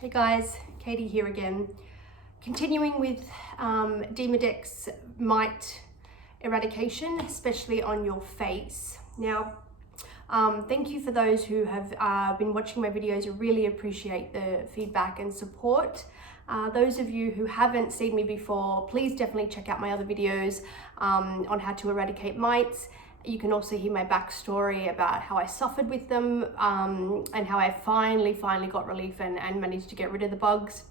Hey guys, Katie here again. Continuing with Demodex mite eradication, especially on your face. Now, thank you for those who have been watching my videos. I really appreciate the feedback and support. Those of you who haven't seen me before, please definitely check out my other videos on how to eradicate mites. You can also hear my backstory about how I suffered with them and how I finally got relief and managed to get rid of the bugs.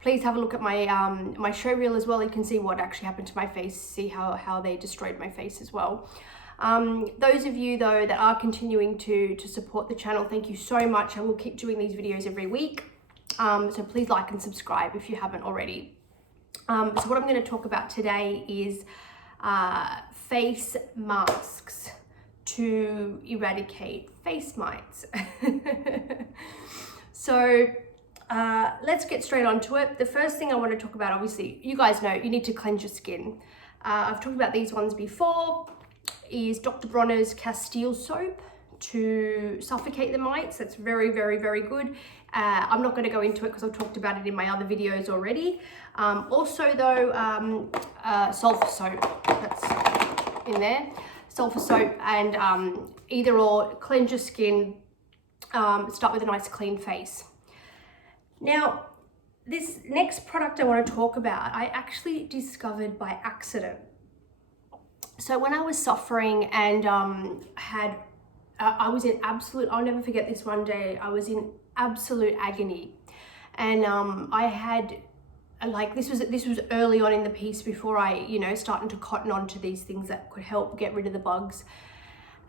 Please have a look at my my show reel as well. You can see what actually happened to my face, see how they destroyed my face as well. Those of you though that are continuing to support the channel, thank you so much. I will keep doing these videos every week. So please like and subscribe if you haven't already. So what I'm going to talk about today is face masks to eradicate face mites. So let's get straight onto it. The first thing I want to talk about, obviously, you guys know you need to cleanse your skin. I've talked about these ones before, is Dr. Bronner's Castile soap to suffocate the mites. That's very good. I'm not going to go into it because I've talked about it in my other videos already. Also though, sulfur soap, that's in there. Sulfur soap and either or, cleanse your skin, start with a nice clean face. Now, this next product I want to talk about, I actually discovered by accident. So when I was suffering and I was in absolute, I'll never forget this one day, I was in absolute agony. And I had, like, this was early on in the piece before I, starting to cotton on to these things that could help get rid of the bugs.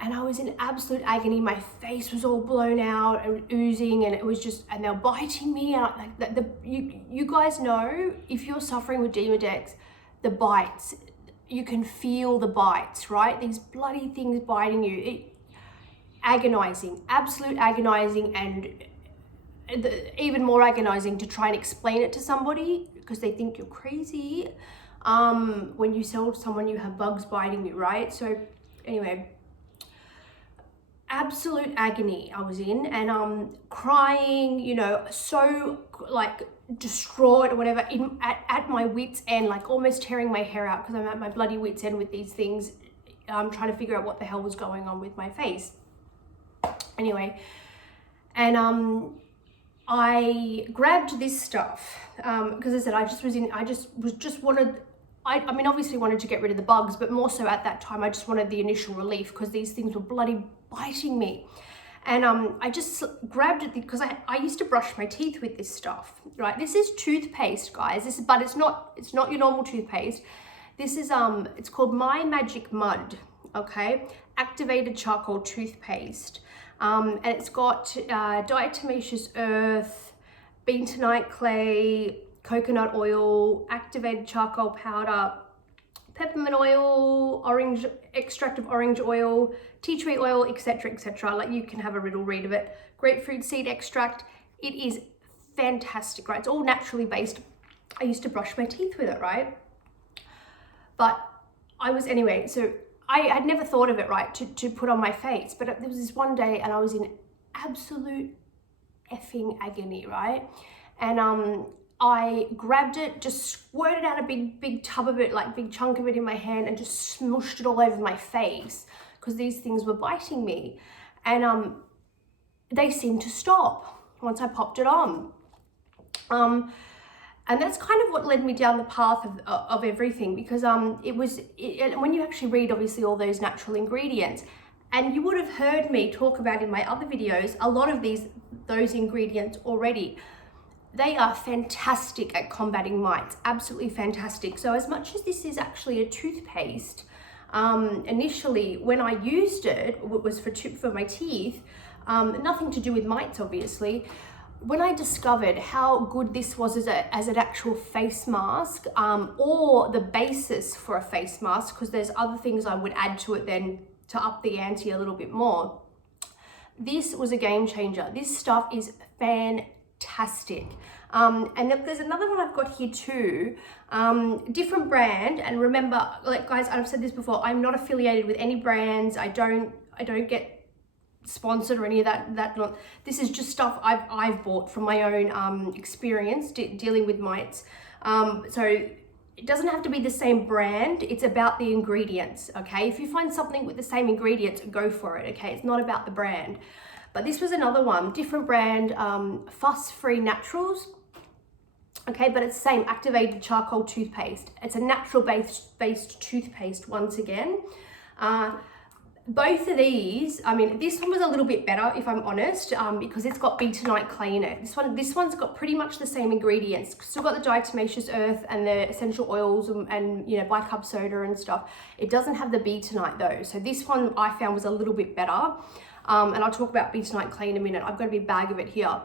And I was in absolute agony. My face was all blown out and oozing, and it was just, and they were biting me. And you guys know, if you're suffering with Demodex, the bites, you can feel the bites, right? These bloody things biting you. Agonizing, absolute agonizing, and even more agonizing to try and explain it to somebody because they think you're crazy when you tell someone you have bugs biting you, right? So anyway, absolute agony I was in, and crying, so like distraught or whatever, at my wit's end, like almost tearing my hair out because I'm at my bloody wit's end with these things, trying to figure out what the hell was going on with my face. Anyway, and I grabbed this stuff because I said I mean obviously wanted to get rid of the bugs, but more so at that time I just wanted the initial relief because these things were bloody biting me. And I just grabbed it because I used to brush my teeth with this stuff, right? This is toothpaste, guys. But it's not your normal toothpaste. This is it's called My Magic Mud, okay? Activated charcoal toothpaste. And it's got Diatomaceous Earth, bentonite clay, coconut oil, activated charcoal powder, peppermint oil, orange extract of orange oil, tea tree oil, etc., etc. Like, you can have a little read of it. Grapefruit seed extract. It is fantastic, right? It's all naturally based. I used to brush my teeth with it, right? But anyway, so I had never thought of it, right, to put on my face, but there was this one day and I was in absolute effing agony, right? And I grabbed it, just squirted out a big tub of it, like big chunk of it in my hand, and just smooshed it all over my face because these things were biting me. And they seemed to stop once I popped it on. And that's kind of what led me down the path of everything, because when you actually read obviously all those natural ingredients, and you would have heard me talk about in my other videos, a lot of those ingredients already, they are fantastic at combating mites, absolutely fantastic. So as much as this is actually a toothpaste, initially when I used it, it was for my teeth, nothing to do with mites obviously. When I discovered how good this was as an actual face mask, or the basis for a face mask, because there's other things I would add to it then to up the ante a little bit more, this was a game changer. This stuff is fantastic. And there's another one I've got here too, different brand. And remember, like guys, I've said this before, I'm not affiliated with any brands. I don't get sponsored or any of that. This is just stuff I've bought from my own experience dealing with mites. So it doesn't have to be the same brand. It's about the ingredients, okay? If you find something with the same ingredients, go for it, okay? It's not about the brand. But this was another one, different brand, Fuss-Free Naturals. Okay, but it's the same, activated charcoal toothpaste. It's a natural based toothpaste once again. Both of these, I mean, this one was a little bit better, if I'm honest, because it's got bentonite clay in it. This one's got pretty much the same ingredients. Still got the diatomaceous earth and the essential oils and you know, bicarb soda and stuff. It doesn't have the bentonite though. So this one I found was a little bit better. And I'll talk about bentonite clay in a minute. I've got a big bag of it here.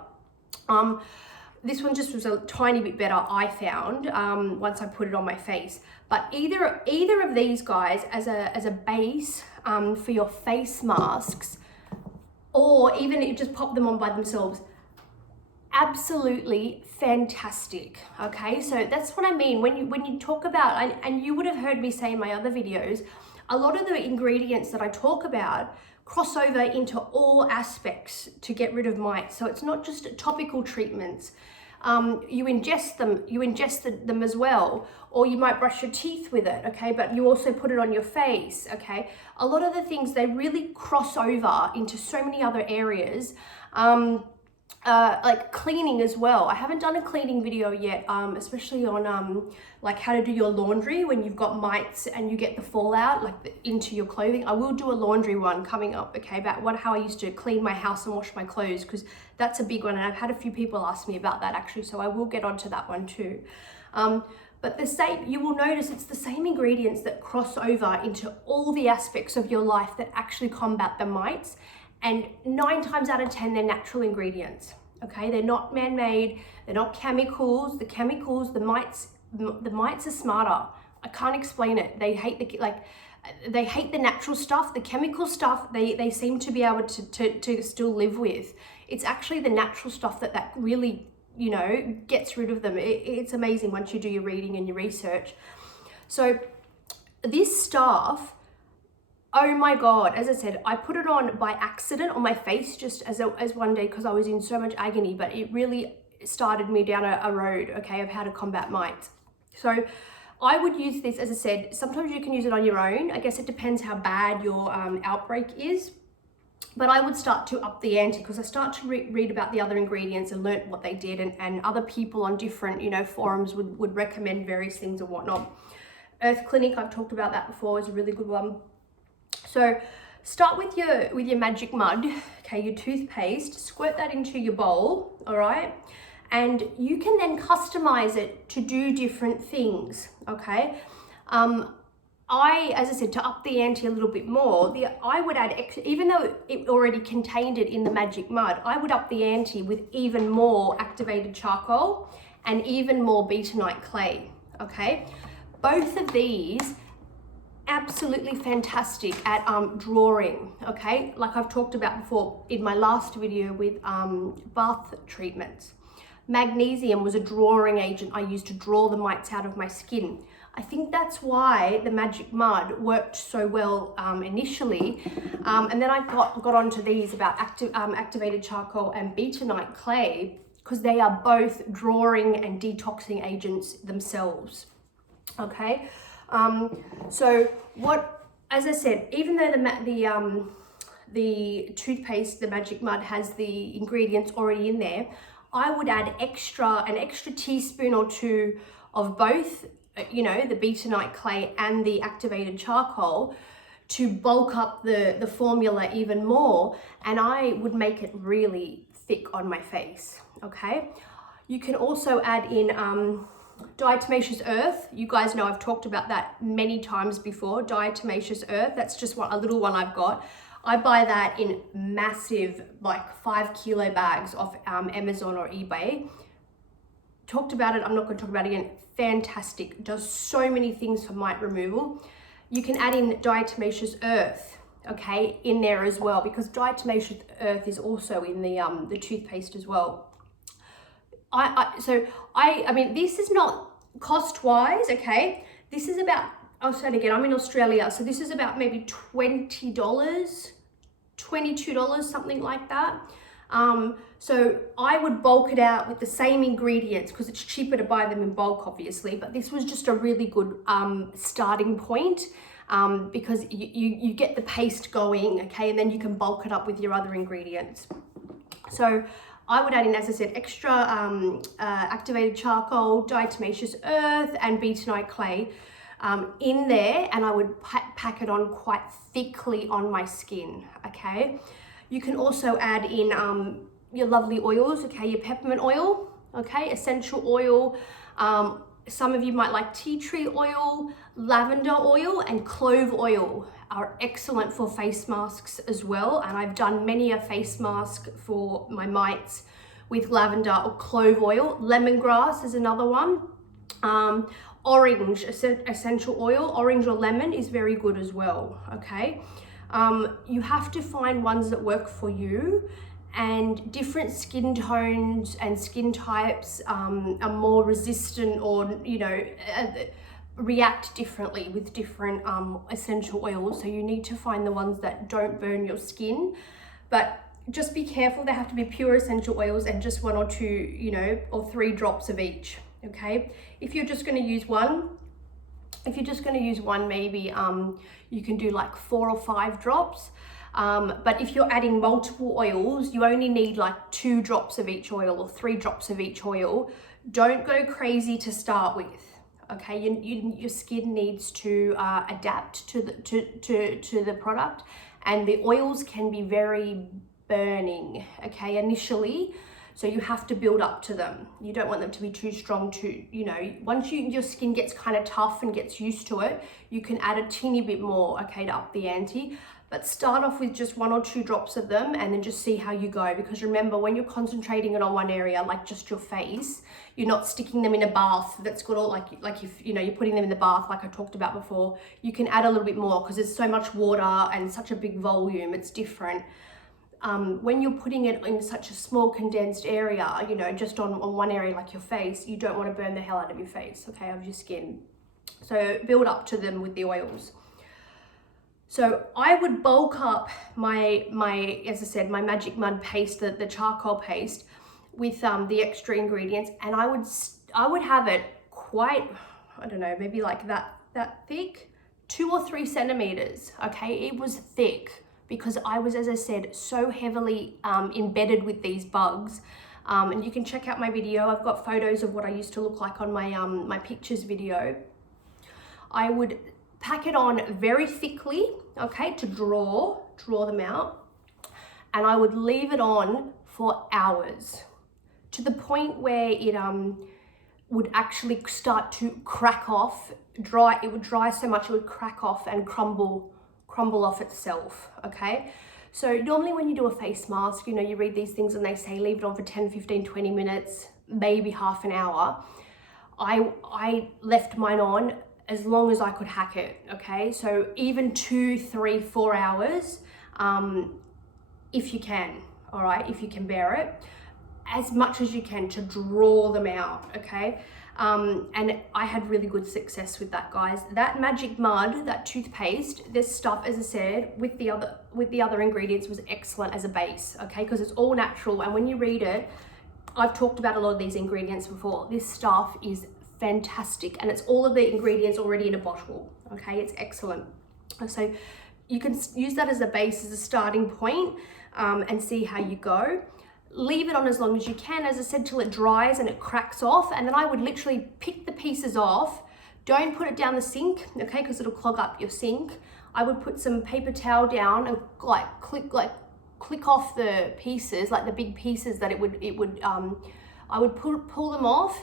This one just was a tiny bit better, I found, once I put it on my face. But either of these guys as a base for your face masks, or even if you just pop them on by themselves, absolutely fantastic. Okay, so that's what I mean when you talk about, and you would have heard me say in my other videos, a lot of the ingredients that I talk about cross over into all aspects to get rid of mites. So it's not just topical treatments. You ingest them as well, or you might brush your teeth with it, okay? But you also put it on your face, okay? A lot of the things, they really cross over into so many other areas. Like cleaning as well. I haven't done a cleaning video yet, especially on like how to do your laundry when you've got mites and you get the fallout like into your clothing. I will do a laundry one coming up, okay, about how I used to clean my house and wash my clothes, because that's a big one, and I've had a few people ask me about that actually, so I will get onto that one too. But the same, you will notice it's the same ingredients that cross over into all the aspects of your life that actually combat the mites. And 9 times out of 10, they're natural ingredients, okay? They're not man-made, they're not chemicals. The mites are smarter. I can't explain it. They hate the natural stuff. The chemical stuff, they seem to be able to still live with. It's actually the natural stuff that really, you know, gets rid of them. It's amazing once you do your reading and your research. So this stuff, oh my God, as I said, I put it on by accident on my face just as one day because I was in so much agony, but it really started me down a road, okay, of how to combat mites. So I would use this, as I said, sometimes you can use it on your own. I guess it depends how bad your outbreak is. But I would start to up the ante because I start to read about the other ingredients and learn what they did, and other people on different, you know, forums would recommend various things and whatnot. Earth Clinic, I've talked about that before, is a really good one. So start with your magic mud, okay, your toothpaste, squirt that into your bowl, all right? And you can then customize it to do different things, okay? As I said, to up the ante a little bit more, I would add, even though it already contained it in the magic mud, I would up the ante with even more activated charcoal and even more bentonite clay, okay? Both of these, absolutely fantastic at drawing, okay? Like I've talked about before in my last video with bath treatments. Magnesium was a drawing agent I used to draw the mites out of my skin. I think that's why the magic mud worked so well initially. And then I got onto these about activated charcoal and bentonite clay, because they are both drawing and detoxing agents themselves, okay? So as I said, even though the toothpaste, the magic mud, has the ingredients already in there, I would add an extra teaspoon or 2 of both, you know, the bentonite clay and the activated charcoal to bulk up the formula even more, and I would make it really thick on my face, okay? You can also add in Diatomaceous Earth. You guys know I've talked about that many times before. Diatomaceous Earth, that's just a little one I've got. I buy that in massive, like 5 kilo bags off Amazon or eBay. Talked about it, I'm not going to talk about it again. Fantastic, does so many things for mite removal. You can add in Diatomaceous Earth, okay, in there as well, because Diatomaceous Earth is also in the toothpaste as well. I mean, this is not cost-wise, okay? This is about, I'll say it again, I'm in Australia, so this is about maybe $20 $22, something like that. So I would bulk it out with the same ingredients because it's cheaper to buy them in bulk, obviously, but this was just a really good starting point, because you get the paste going, okay, and then you can bulk it up with your other ingredients. So I would add in, as I said, extra activated charcoal, diatomaceous earth, and bentonite clay in there, and I would pack it on quite thickly on my skin, okay? You can also add in your lovely oils, okay, your peppermint oil, okay, essential oil. Some of you might like tea tree oil, lavender oil, and clove oil are excellent for face masks as well. And I've done many a face mask for my mites with lavender or clove oil. Lemongrass is another one. Orange essential oil, orange or lemon is very good as well, okay? You have to find ones that work for you, and different skin tones and skin types are more resistant, or, you know, react differently with different essential oils. So you need to find the ones that don't burn your skin, but just be careful. They have to be pure essential oils and just 1 or 2, you know, or 3 drops of each, okay? If you're just going to use one, maybe you can do like 4 or 5 drops. But if you're adding multiple oils, you only need like 2 drops of each oil or 3 drops of each oil. Don't go crazy to start with, okay? Your skin needs to adapt to the product, and the oils can be very burning, okay, initially. So you have to build up to them. You don't want them to be too strong you know, once your skin gets kind of tough and gets used to it, you can add a teeny bit more, okay, to up the ante. But start off with just 1 or 2 drops of them and then just see how you go. Because remember, when you're concentrating it on one area, like just your face, you're not sticking them in a bath that's got all, like if, you know, you're putting them in the bath like I talked about before, you can add a little bit more because there's so much water and such a big volume, it's different. When you're putting it in such a small condensed area, you know, just on one area like your face, you don't want to burn the hell out of your face, okay, of your skin. So build up to them with the oils. So I would bulk up my as I said, my Magic Mud paste, the charcoal paste, with the extra ingredients, and I would have it quite, I don't know, maybe like that thick, 2 or 3 centimeters, okay? It was thick because I was, as I said, so heavily embedded with these bugs. And you can check out my video. I've got photos of what I used to look like on my my pictures video. I would pack it on very thickly, okay, to draw them out, and I would leave it on for hours, to the point where it would actually start to crack off, dry. It would dry so much it would crack off and crumble off itself, okay? So normally when you do a face mask, you know, you read these things and they say leave it on for 10, 15, 20 minutes, maybe half an hour. I left mine on as long as I could hack it, okay? So even 2, 3, 4 hours, if you can, all right? If you can bear it, as much as you can to draw them out, okay? And I had really good success with that, guys. That Magic Mud, that toothpaste, this stuff, as I said, with the other ingredients was excellent as a base, okay? Because it's all natural, and when you read it, I've talked about a lot of these ingredients before. This stuff is fantastic, and it's all of the ingredients already in a bottle, okay? It's excellent. So you can use that as a base, as a starting point, and see how you go. Leave it on as long as you can, as I said, till it dries and it cracks off, and then I would literally pick the pieces off. Don't put it down the sink, okay, because it'll clog up your sink. I would put some paper towel down and click off the pieces, like the big pieces that I would pull them off,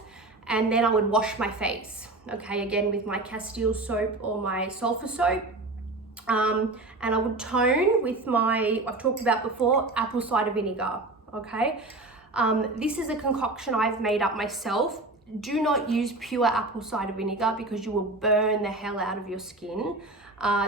and then I would wash my face, okay, again with my Castile soap or my sulfur soap. And I would tone with my, I've talked about before, apple cider vinegar, okay? This is a concoction I've made up myself. Do not use pure apple cider vinegar because you will burn the hell out of your skin.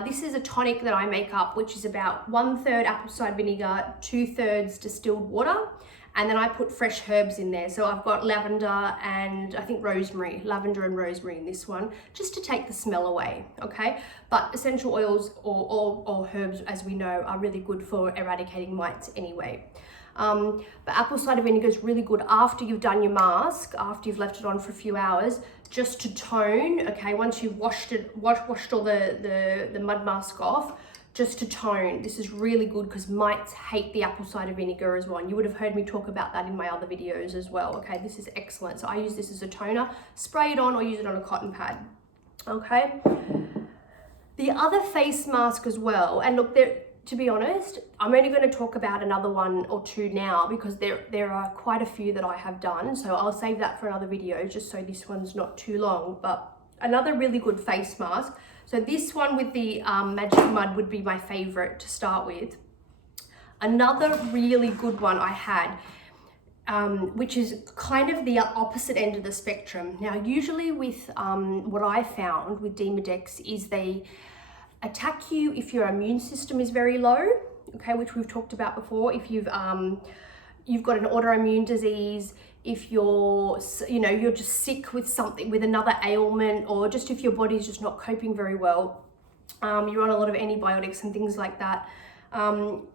This is a tonic that I make up, which is about 1/3 apple cider vinegar, 2/3 distilled water, And then I put fresh herbs in there. So I've got lavender and I think rosemary, lavender and rosemary in this one, just to take the smell away, okay? But essential oils or herbs, as we know, are really good for eradicating mites anyway. But apple cider vinegar is really good after you've done your mask, after you've left it on for a few hours, just to tone, okay? Once you've washed all the mud mask off, just to tone. This is really good because mites hate the apple cider vinegar as well. And you would have heard me talk about that in my other videos as well. Okay, this is excellent. So I use this as a toner, spray it on or use it on a cotton pad. Okay. The other face mask as well. And look, to be honest, I'm only going to talk about another one or two now because there are quite a few that I have done. So I'll save that for another video just so this one's not too long. But another really good face mask. So this one with the magic mud would be my favorite to start with. Another really good one I had, which is kind of the opposite end of the spectrum. Now, usually with what I found with Demodex is they attack you if your immune system is very low, okay, which we've talked about before. If you've got an autoimmune disease, if you're just sick with something, with another ailment, or just if your body's just not coping very well, you're on a lot of antibiotics and things like that. What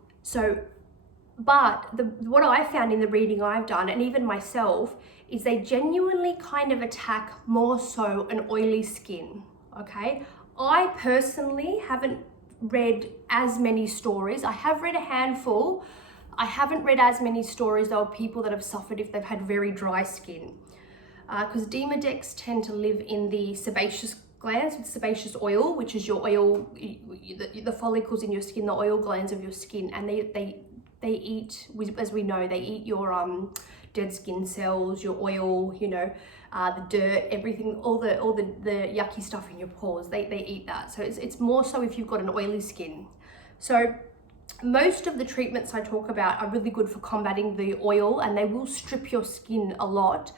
I found in the reading I've done, and even myself, is they genuinely kind of attack more so an oily skin, okay? I personally haven't read as many stories. I have read a handful. I haven't read as many stories though of people that have suffered if they've had very dry skin. Because Demodex tend to live in the sebaceous glands, with sebaceous oil, which is your oil, the follicles in your skin, the oil glands of your skin, and they eat, as we know, they eat your dead skin cells, your oil, the dirt, everything, all the yucky stuff in your pores. They eat that. So it's more so if you've got an oily skin. So most of the treatments I talk about are really good for combating the oil, and they will strip your skin a lot.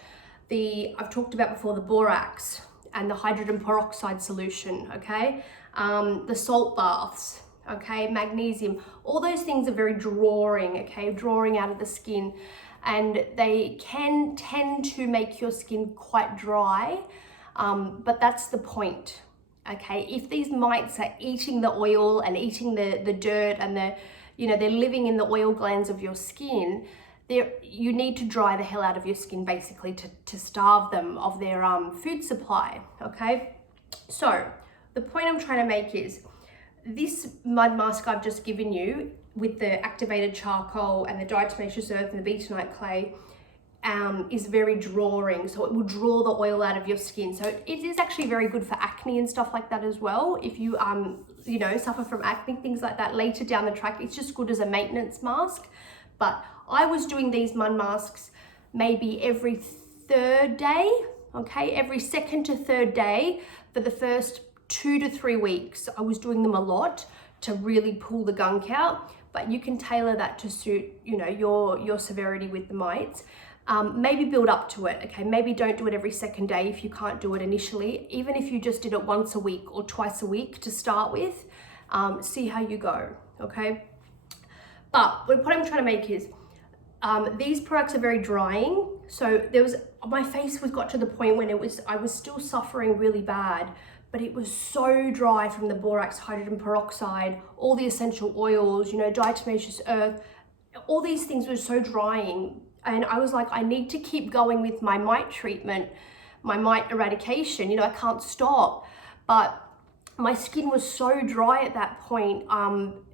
I've talked about before the borax and the hydrogen peroxide solution, okay? The salt baths, okay? Magnesium, all those things are very drawing, okay? Drawing out of the skin, and they can tend to make your skin quite dry, but that's the point. Okay, if these mites are eating the oil and eating the dirt and they're living in the oil glands of your skin, you need to dry the hell out of your skin basically to starve them of their food supply, okay? So the point I'm trying to make is this mud mask I've just given you with the activated charcoal and the diatomaceous earth and the bentonite clay is very drawing, so it will draw the oil out of your skin. So it is actually very good for acne and stuff like that as well. If you suffer from acne, things like that later down the track, it's just good as a maintenance mask. But I was doing these mud masks maybe every third day, okay, every second to third day for the first 2 to 3 weeks. I was doing them a lot to really pull the gunk out, but you can tailor that to suit your severity with the mites. Maybe build up to it, okay? Maybe don't do it every second day if you can't do it initially. Even if you just did it once a week or twice a week to start with, see how you go, okay? But what I'm trying to make is, these products are very drying. So my face got to the point when I was still suffering really bad, but it was so dry from the borax, hydrogen peroxide, all the essential oils, diatomaceous earth, all these things were so drying. And I was like, I need to keep going with my mite treatment, my mite eradication. I can't stop. But my skin was so dry at that point.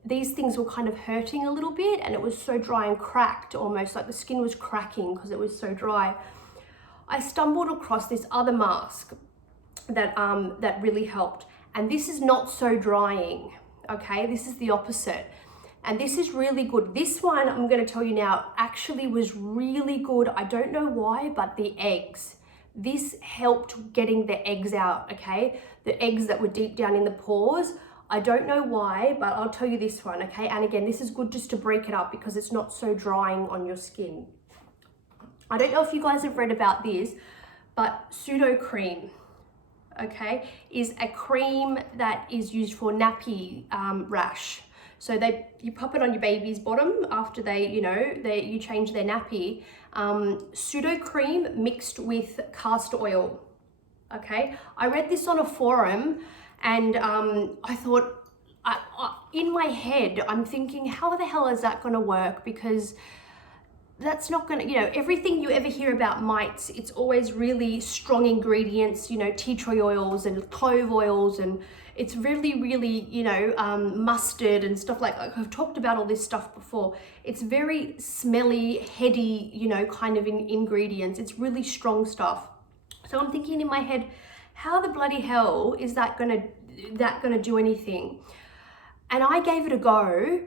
These things were kind of hurting a little bit, and it was so dry and cracked, almost like the skin was cracking because it was so dry. I stumbled across this other mask that really helped. And this is not so drying, okay? This is the opposite. And this is really good. This one, I'm going to tell you now, actually was really good. I don't know why, but the eggs. This helped getting the eggs out, okay? The eggs that were deep down in the pores. I don't know why, but I'll tell you this one, okay? And again, this is good just to break it up because it's not so drying on your skin. I don't know if you guys have read about this, but pseudo cream, okay, is a cream that is used for nappy rash. So you pop it on your baby's bottom after you change their nappy. Pseudo cream mixed with castor oil. Okay, I read this on a forum, and I thought, in my head, I'm thinking, how the hell is that going to work? Because that's not going to, everything you ever hear about mites, it's always really strong ingredients, tea tree oils and clove oils, and it's really, really, mustard and stuff like that. I've talked about all this stuff before. It's very smelly, heady, kind of ingredients. It's really strong stuff. So I'm thinking in my head, how the bloody hell is that gonna do anything? And I gave it a go,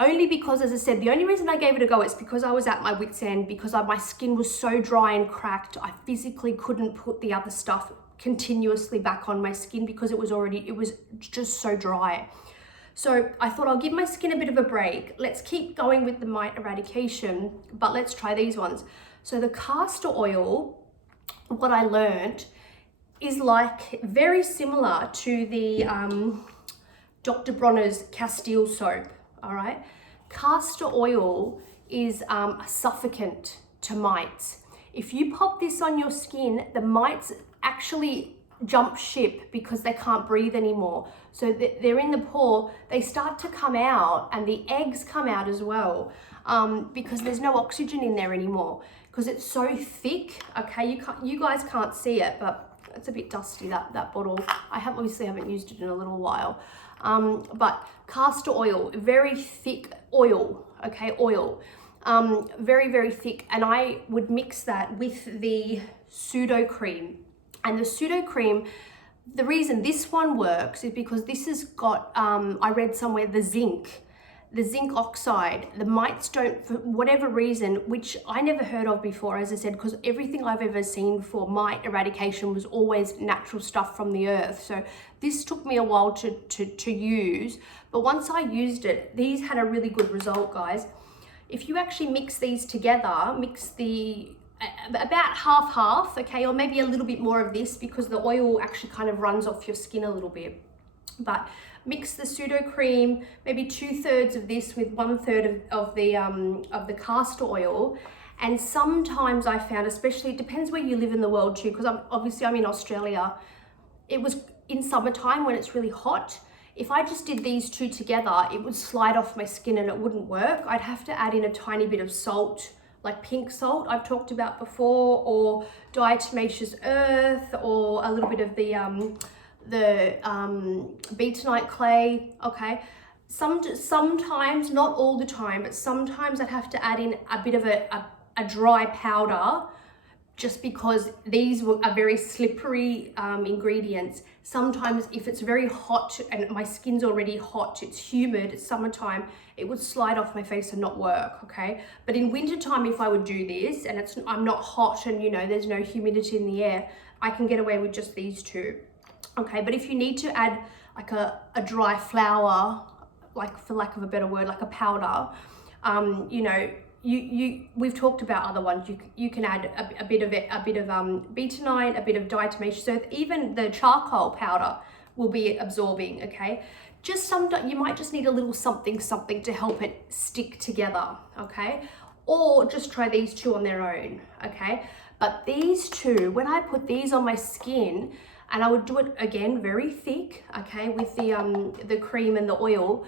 only because, as I said, the only reason I gave it a go is because I was at my wit's end, because my skin was so dry and cracked. I physically couldn't put the other stuff continuously back on my skin because it was just so dry. So I thought, I'll give my skin a bit of a break. Let's keep going with the mite eradication, but let's try these ones. So the castor oil, what I learned, is like very similar to the Dr. Bronner's Castile soap. All right, castor oil is a suffocant to mites. If you pop this on your skin, the mites actually jump ship because they can't breathe anymore. So they're in the pore, they start to come out, and the eggs come out as well, because there's no oxygen in there anymore, because it's so thick. Okay, you guys can't see it, but it's a bit dusty, that bottle. I obviously haven't used it in a little while. But castor oil, very thick oil, okay, oil, very, very thick. And I would mix that with the pseudo cream. And the pseudo cream, the reason this one works is because this has got, I read somewhere, the zinc oxide. The mites don't, for whatever reason, which I never heard of before, as I said, because everything I've ever seen for mite eradication was always natural stuff from the earth. So this took me a while to use, but once I used it, these had a really good result, guys. If you actually mix these together, mix the about half, okay, or maybe a little bit more of this, because the oil actually kind of runs off your skin a little bit. But mix the pseudo cream, maybe 2/3 of this with 1/3 of the castor oil. And sometimes I found, especially, it depends where you live in the world too, because I'm in Australia. It was in summertime when it's really hot. If I just did these two together, it would slide off my skin and it wouldn't work. I'd have to add in a tiny bit of salt, like pink salt I've talked about before, or diatomaceous earth, or a little bit of the bentonite clay. Okay, sometimes, not all the time, but sometimes I'd have to add in a bit of a dry powder, just because these are very slippery ingredients. Sometimes if it's very hot and my skin's already hot, it's humid, it's summertime, it would slide off my face and not work, okay? But in wintertime, if I would do this and I'm not hot and there's no humidity in the air, I can get away with just these two, okay? But if you need to add like a dry flour, like, for lack of a better word, like a powder, we've talked about other ones. You can add a bit of bentonite, a bit of diatomaceous earth, even the charcoal powder will be absorbing, okay? You might just need a little something to help it stick together, okay? Or just try these two on their own, okay? But these two, when I put these on my skin, and I would do it again very thick, okay, with the cream and the oil,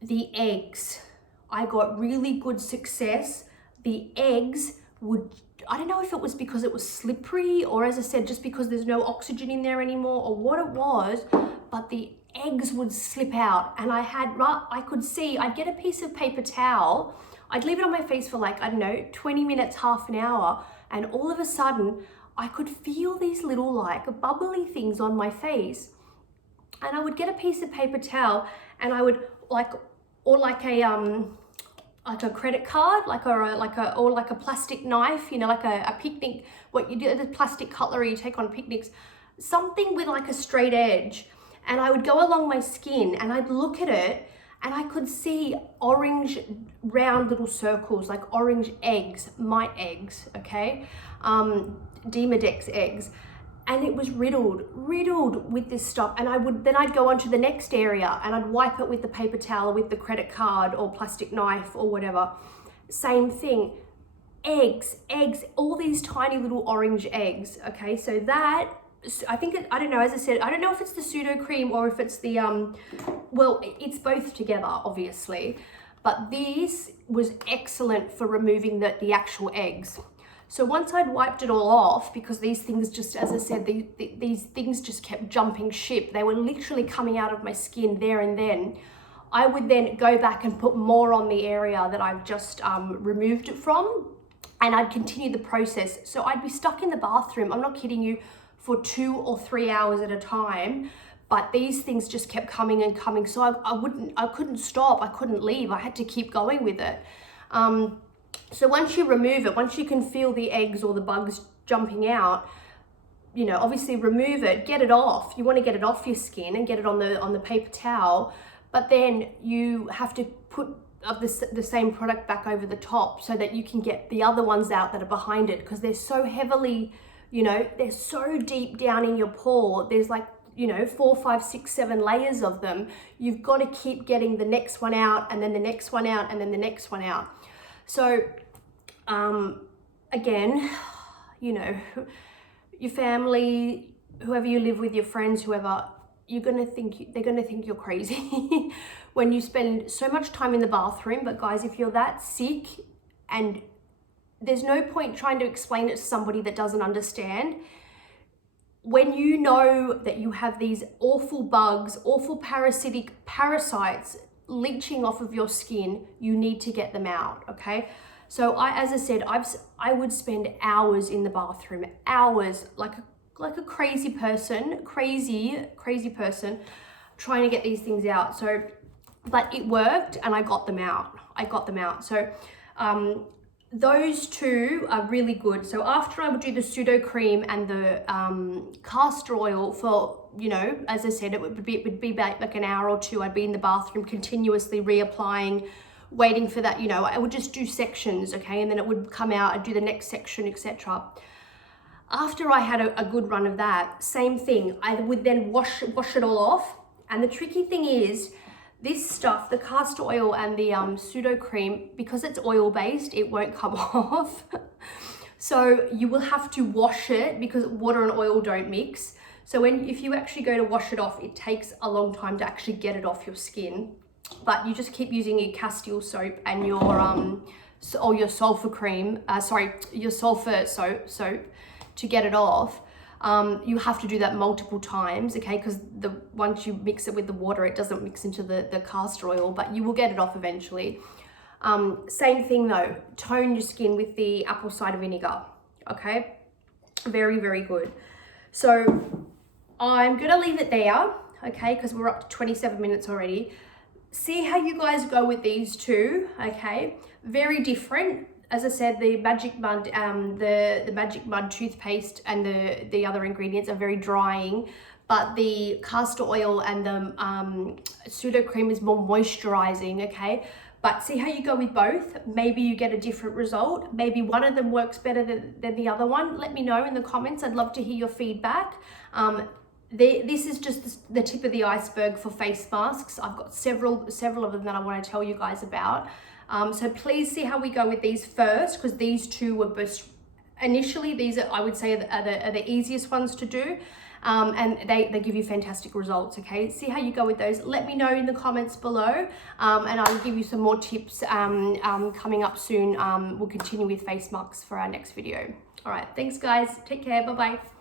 the eggs, I got really good success. The eggs would, I don't know if it was because it was slippery, or, as I said, just because there's no oxygen in there anymore, or what it was, but the eggs would slip out. And I could see, I'd get a piece of paper towel, I'd leave it on my face for like, I don't know, 20 minutes, half an hour, and all of a sudden I could feel these little like bubbly things on my face. And I would get a piece of paper towel, and I would like a credit card, or like a plastic knife, like a picnic, what you do, the plastic cutlery you take on picnics, something with like a straight edge. And I would go along my skin and I'd look at it, and I could see orange round little circles, like orange eggs, mite eggs, okay? Demodex eggs. and it was riddled with this stuff. And I'd go on to the next area and I'd wipe it with the paper towel, with the credit card or plastic knife or whatever. Same thing. Eggs, all these tiny little orange eggs. Okay, so that, I think, I don't know, as I said, I don't know if it's the pseudo cream or if it's the, well, it's both together, obviously. But this was excellent for removing the actual eggs. So once I'd wiped it all off, because these things just, as I said, these things just kept jumping ship. They were literally coming out of my skin there and then. I would then go back and put more on the area that I've just removed it from, and I'd continue the process. So I'd be stuck in the bathroom, I'm not kidding you, for 2 or 3 hours at a time. But these things just kept coming and coming. So I couldn't stop, I couldn't leave. I had to keep going with it. So once you remove it, once you can feel the eggs or the bugs jumping out, you know, obviously remove it, get it off. You want to get it off your skin and get it on the paper towel, but then you have to put the same product back over the top so that you can get the other ones out that are behind it, because they're so heavily, you know, they're so deep down in your pore. There's like, you know, 4, 5, 6, 7 layers of them. You've got to keep getting the next one out and then the next one out and then the next one out. So again, you know, your family, whoever you live with, your friends, whoever, they're gonna think you're crazy when you spend so much time in the bathroom. But guys, if you're that sick, and there's no point trying to explain it to somebody that doesn't understand, when you know that you have these awful bugs, awful parasites leaching off of your skin, you need to get them out, okay? So as I said, I would spend hours in the bathroom, hours, like a crazy person, crazy person, trying to get these things out. So, but it worked, and I got them out. So those two are really good. So after I would do the pseudo cream and the castor oil for, you know, as I said, it would be like an hour or two. I'd be in the bathroom continuously reapplying, waiting for that, you know, I would just do sections, okay, and then it would come out, I'd do the next section, etc. After I had a good run of that, same thing, I would then wash it all off. And the tricky thing is, this stuff, the castor oil and the pseudo cream, because it's oil based, it won't come off. So you will have to wash it, because water and oil don't mix. So if you actually go to wash it off, it takes a long time to actually get it off your skin. But you just keep using your Castile soap and your or your sulfur cream, your sulfur soap to get it off. You have to do that multiple times, okay? Because once you mix it with the water, it doesn't mix into the castor oil, but you will get it off eventually. Same thing though, tone your skin with the apple cider vinegar, okay? Very, very good. So I'm gonna leave it there, okay? Because we're up to 27 minutes already. See how you guys go with these two, okay? Very different. As I said, the Magic Mud, the Magic Mud toothpaste and the other ingredients are very drying, but the castor oil and the pseudo cream is more moisturizing, okay? But see how you go with both. Maybe you get a different result. Maybe one of them works better than the other one. Let me know in the comments. I'd love to hear your feedback. This is just the tip of the iceberg for face masks. I've got several of them that I want to tell you guys about. So please see how we go with these first, because these two were both initially, these are, I would say, are the easiest ones to do, and they give you fantastic results, okay? See how you go with those. Let me know in the comments below, and I'll give you some more tips coming up soon. We'll continue with face masks for our next video. All right, thanks guys, take care, bye-bye.